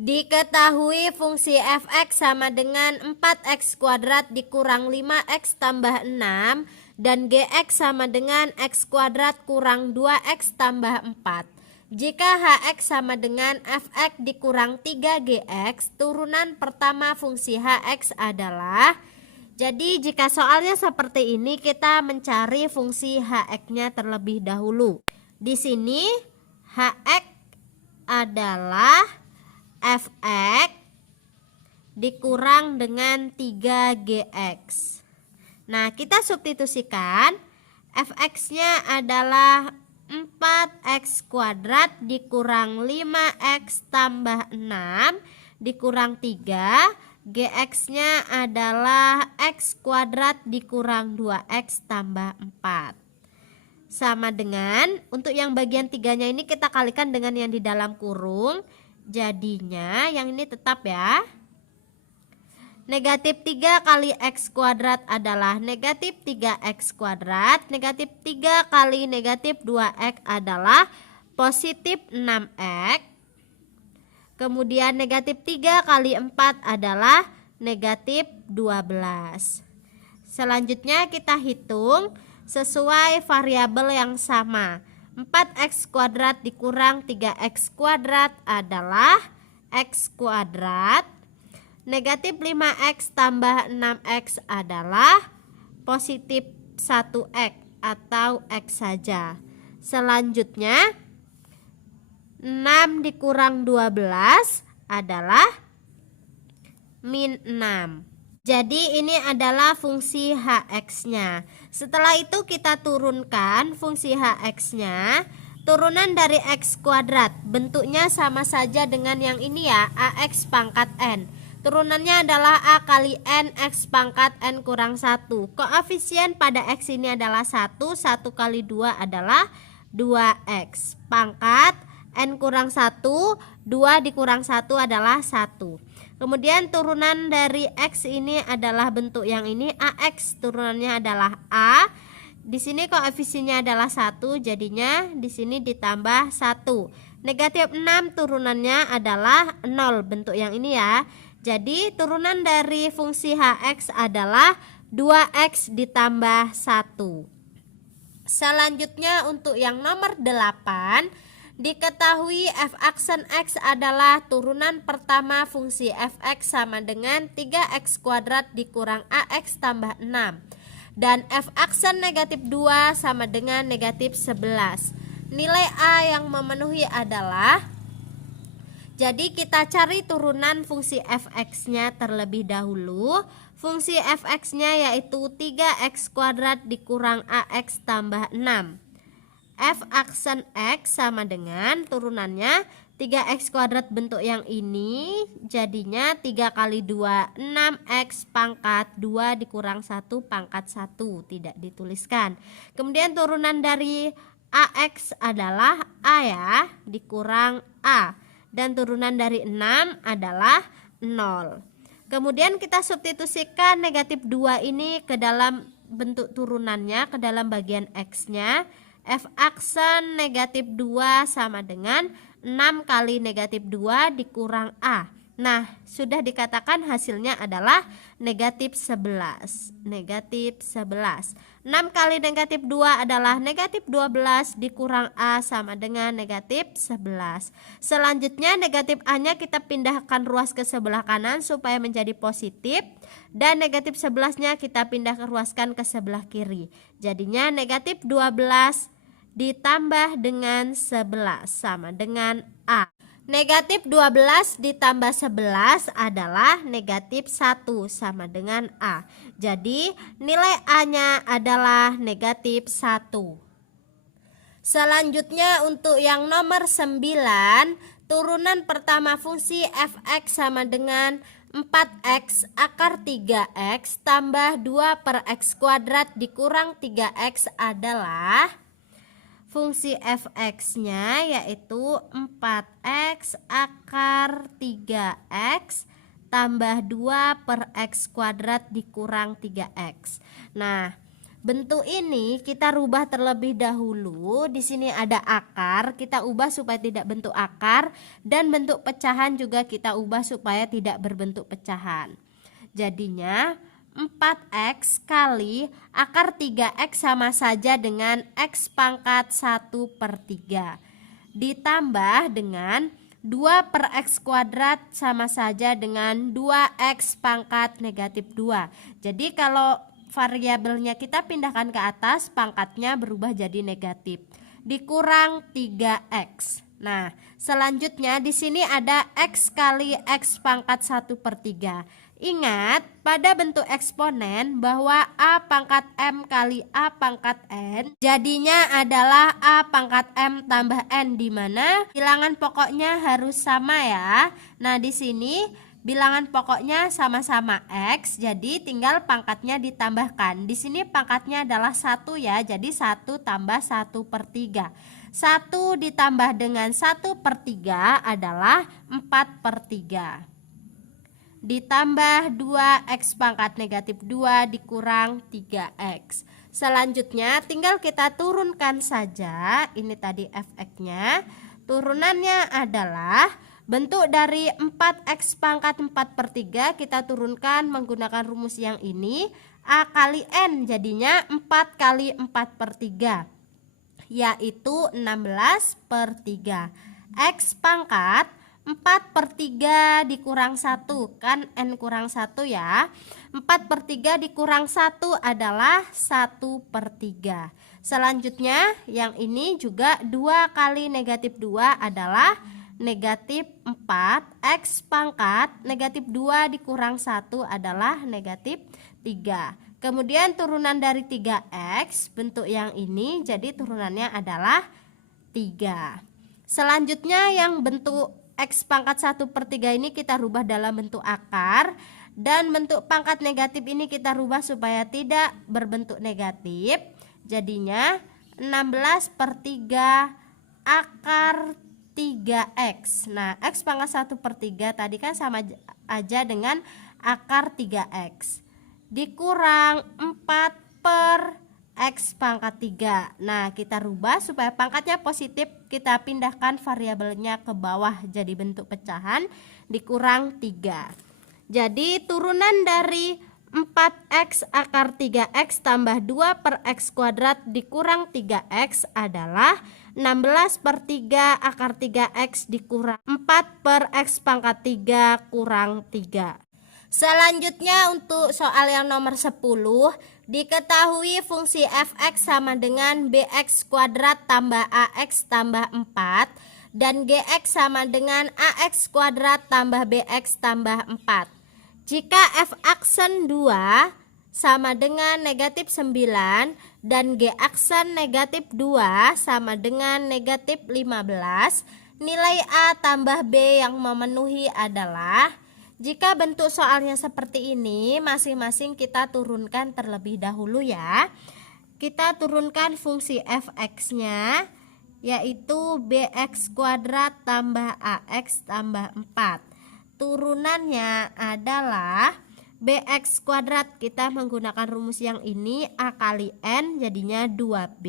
Diketahui fungsi f(x) sama dengan 4x kuadrat dikurang 5x tambah 6 dan gx sama dengan x kuadrat kurang 2x tambah 4. Jika hx sama dengan fx dikurang 3gx, turunan pertama fungsi hx adalah. Jadi jika soalnya seperti ini, kita mencari fungsi hx-nya terlebih dahulu. Di sini hx adalah fx dikurang dengan 3gx. Nah, kita substitusikan. Fx-nya adalah 4x kuadrat dikurang 5x tambah 6 dikurang 3. Gx-nya adalah x kuadrat dikurang 2x tambah 4. Sama dengan, untuk yang bagian 3-nya ini kita kalikan dengan yang di dalam kurung. Jadinya yang ini tetap ya. Negatif 3 kali x kuadrat adalah negatif 3x kuadrat. Negatif 3 kali negatif 2x adalah positif 6x. Kemudian negatif 3 kali 4 adalah negatif 12. Selanjutnya kita hitung sesuai variabel yang sama. 4x kuadrat dikurang 3x kuadrat adalah x kuadrat. Negatif 5x tambah 6x adalah positif 1x atau x saja. Selanjutnya 6 dikurang 12 adalah min 6. Jadi ini adalah fungsi hx-nya. Setelah itu kita turunkan fungsi hx-nya. Turunan dari x kuadrat, bentuknya sama saja dengan yang ini ya, ax pangkat n. Turunannya adalah a kali n x pangkat n kurang 1. Koefisien pada x ini adalah 1. 1 kali 2 adalah 2x. Pangkat n kurang 1, 2 dikurang 1 adalah 1. Kemudian turunan dari x ini adalah bentuk yang ini, ax turunannya adalah a. Di sini koefisiennya adalah 1, jadinya di sini ditambah 1. Negatif 6 turunannya adalah 0, bentuk yang ini ya. Jadi turunan dari fungsi hx adalah 2x ditambah 1. Selanjutnya untuk yang nomor 8, diketahui f aksen x adalah turunan pertama fungsi fx sama dengan 3x kuadrat dikurang ax tambah 6. Dan f aksen negatif 2 sama dengan negatif 11. Nilai a yang memenuhi adalah, jadi kita cari turunan fungsi fx-nya terlebih dahulu. Fungsi fx-nya yaitu 3x kuadrat dikurang ax tambah 6. F aksen x sama dengan turunannya 3x kuadrat bentuk yang ini, jadinya 3 kali 2 6x pangkat 2 dikurang 1 pangkat 1, tidak dituliskan. Kemudian turunan dari ax adalah a ya, dikurang a, dan turunan dari 6 adalah 0. Kemudian kita substitusikan negatif 2 ini ke dalam bentuk turunannya, ke dalam bagian x-nya. F aksen negatif 2 sama dengan 6 kali negatif 2 dikurang A. Nah, sudah dikatakan hasilnya adalah negatif 11. Negatif 11. 6 kali negatif 2 adalah negatif 12 dikurang A sama dengan negatif 11. Selanjutnya negatif A-nya kita pindahkan ruas ke sebelah kanan supaya menjadi positif. Dan negatif 11-nya kita pindah ruaskan ke sebelah kiri. Jadinya negatif 12 ditambah dengan 11 sama dengan A. Negatif 12 ditambah 11 adalah negatif 1 sama dengan A. Jadi nilai A-nya adalah negatif 1. Selanjutnya untuk yang nomor 9, turunan pertama fungsi fx sama dengan 4x akar 3x tambah 2 per x kuadrat dikurang 3x adalah fungsi fx-nya yaitu 4x akar 3x tambah 2 per x kuadrat dikurang 3x. Nah, Bentuk ini kita rubah terlebih dahulu. Di sini ada akar, kita ubah supaya tidak bentuk akar, dan bentuk pecahan juga kita ubah supaya tidak berbentuk pecahan. Jadinya 4x kali akar 3x sama saja dengan x pangkat 1/3 ditambah dengan 2 per x kuadrat sama saja dengan 2x pangkat negatif 2. Jadi kalau variabelnya kita pindahkan ke atas, pangkatnya berubah jadi negatif. Dikurang 3x. Nah, selanjutnya di sini ada x kali x pangkat 1/3. Ingat, pada bentuk eksponen bahwa a pangkat m kali a pangkat n jadinya adalah a pangkat m tambah n, di mana bilangan pokoknya harus sama ya. Nah, di sini bilangan pokoknya sama-sama x, jadi tinggal pangkatnya ditambahkan. Di sini pangkatnya adalah 1 ya, jadi 1 tambah 1/3. 1 ditambah dengan 1/3 adalah 4/3. Ditambah 2x pangkat negatif 2 dikurang 3x. Selanjutnya tinggal kita turunkan saja. Ini tadi fx-nya. Turunannya adalah bentuk dari 4x pangkat 4/3 kita turunkan menggunakan rumus yang ini. A kali n jadinya 4 kali 4/3, yaitu 16/3. X pangkat 4/3 dikurang 1, kan n kurang 1 ya. 4/3 dikurang 1 adalah 1/3. Selanjutnya yang ini juga 2 kali negatif 2 adalah negatif 4. X pangkat negatif 2 dikurang 1 adalah negatif 3. Kemudian turunan dari 3x, bentuk yang ini, jadi turunannya adalah 3. Selanjutnya yang bentuk x pangkat 1/3 ini kita rubah dalam bentuk akar, dan bentuk pangkat negatif ini kita rubah supaya tidak berbentuk negatif. Jadinya 16/3 akar 3x. Nah, x pangkat 1/3 tadi kan sama aja dengan akar 3x dikurang 4 per x pangkat 3. Nah, kita rubah supaya pangkatnya positif, kita pindahkan variabelnya ke bawah jadi bentuk pecahan, dikurang 3. Jadi turunan dari 4x akar 3x tambah 2 per x kuadrat dikurang 3x adalah 16/3 akar 3x dikurang 4 per x pangkat 3 kurang 3. Selanjutnya untuk soal yang nomor 10, diketahui fungsi fx sama dengan bx kuadrat tambah ax tambah 4 dan gx sama dengan ax kuadrat tambah bx tambah 4. Jika f aksen 2 sama dengan negatif 9 dan g aksen negatif 2 sama dengan negatif 15, nilai a tambah b yang memenuhi adalah. Jika bentuk soalnya seperti ini, masing-masing kita turunkan terlebih dahulu ya. Kita turunkan fungsi fx-nya, yaitu bx kuadrat tambah ax tambah 4. Turunannya adalah bx kuadrat, kita menggunakan rumus yang ini, a kali n jadinya 2b.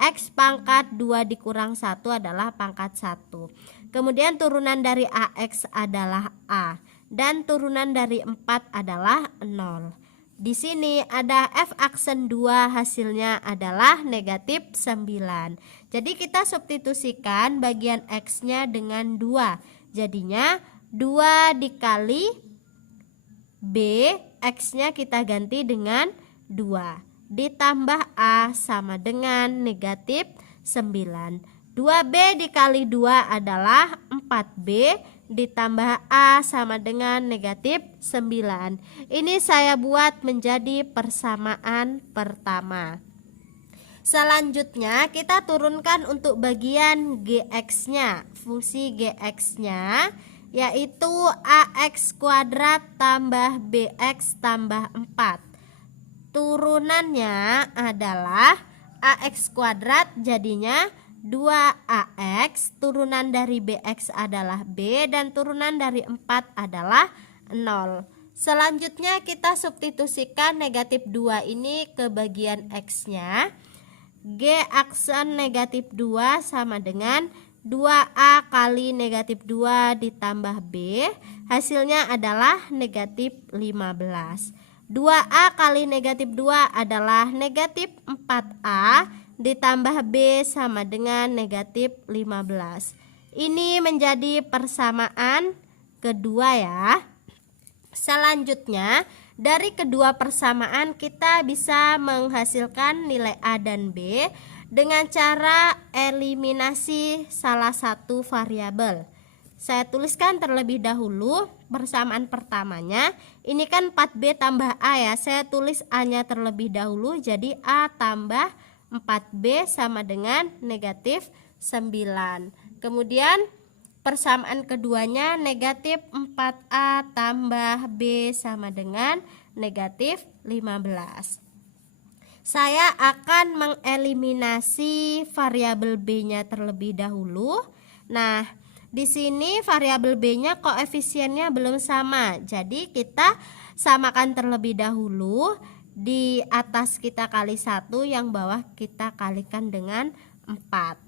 X pangkat 2 dikurang 1 adalah pangkat 1. Kemudian turunan dari ax adalah a. Dan turunan dari 4 adalah 0. Di sini ada f aksen 2, hasilnya adalah negatif 9. Jadi kita substitusikan bagian x-nya dengan 2. Jadinya 2 dikali b, x-nya kita ganti dengan 2. Ditambah a sama dengan negatif 9. 2b dikali 2 adalah 4b. Ditambah a sama dengan negatif 9. Ini saya buat menjadi persamaan pertama. Selanjutnya kita turunkan untuk bagian gx-nya. Fungsi gx-nya yaitu ax kuadrat tambah bx tambah 4. Turunannya adalah ax kuadrat jadinya 2ax, turunan dari bx adalah b, dan turunan dari 4 adalah 0. Selanjutnya kita substitusikan negatif 2 ini ke bagian X-nya. G aksen negatif 2 sama dengan 2A kali negatif 2 ditambah B. Hasilnya adalah negatif 15. 2A kali negatif 2 adalah negatif 4A ditambah B sama dengan negatif 15. Ini menjadi persamaan kedua ya. Selanjutnya, dari kedua persamaan kita bisa menghasilkan nilai A dan B dengan cara eliminasi salah satu variabel. Saya tuliskan terlebih dahulu persamaan pertamanya. Ini kan 4B tambah A ya. Saya tulis A-nya terlebih dahulu, jadi A tambah 4B sama dengan negatif 9. Kemudian persamaan keduanya negatif 4A tambah B sama dengan negatif 15. Saya akan mengeliminasi variabel B-nya terlebih dahulu. Nah, di sini variabel B-nya koefisiennya belum sama. Jadi kita samakan terlebih dahulu. Di atas kita kali 1, yang bawah kita kalikan dengan 4.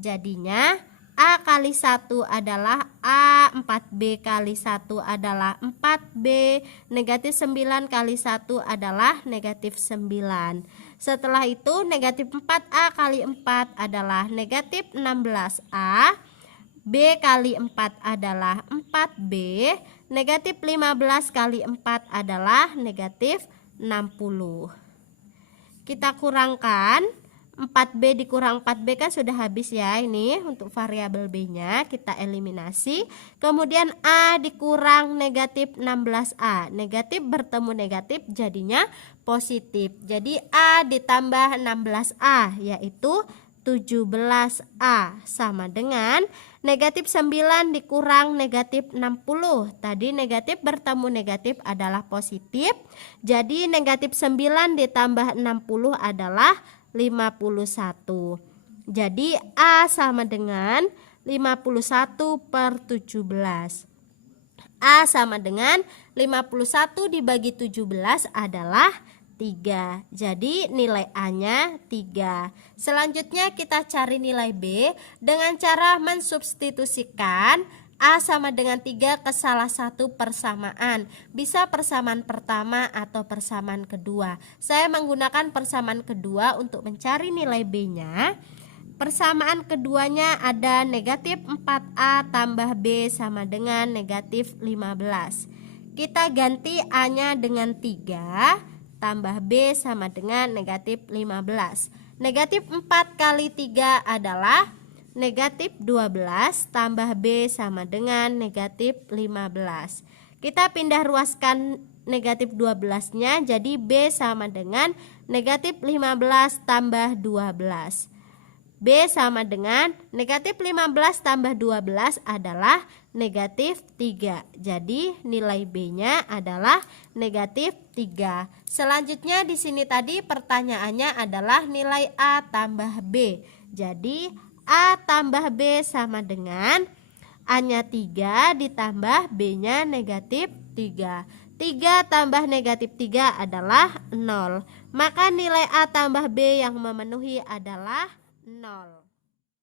Jadinya A kali 1 adalah A, 4B kali 1 adalah 4B, negatif 9 kali 1 adalah negatif 9. Setelah itu negatif 4A kali 4 adalah negatif 16A, B kali 4 adalah 4B, negatif 15 kali 4 adalah negatif 60. Kita kurangkan. 4B dikurang 4B kan sudah habis ya, ini untuk variabel B-nya kita eliminasi. Kemudian A dikurang negatif 16A, negatif bertemu negatif jadinya positif. Jadi A ditambah 16A yaitu 17A sama dengan negatif 9 dikurang negatif 60. Tadi negatif bertemu negatif adalah positif. Jadi negatif 9 ditambah 60 adalah 51. Jadi A sama dengan 51 per 17. A sama dengan 51 dibagi 17 adalah 3. Jadi nilai A-nya 3. Selanjutnya kita cari nilai B dengan cara mensubstitusikan A sama dengan 3 ke salah satu persamaan. Bisa persamaan pertama atau persamaan kedua. Saya menggunakan persamaan kedua untuk mencari nilai B-nya. Persamaan keduanya ada negatif 4A tambah B sama dengan negatif 15. Kita ganti A-nya dengan 3 tambah B sama dengan negatif 15. Negatif 4 kali 3 adalah negatif 12 tambah B sama dengan negatif 15. Kita pindah ruaskan negatif 12-nya, jadi B sama dengan negatif 15 tambah 12. B sama dengan negatif 15 tambah 12 adalah negatif 3. Jadi nilai B-nya adalah negatif 3. Selanjutnya di sini tadi pertanyaannya adalah nilai A tambah B. Jadi A tambah B sama dengan A-nya 3 ditambah B-nya negatif 3. 3 tambah negatif 3 adalah 0. Maka nilai A tambah B yang memenuhi adalah 0.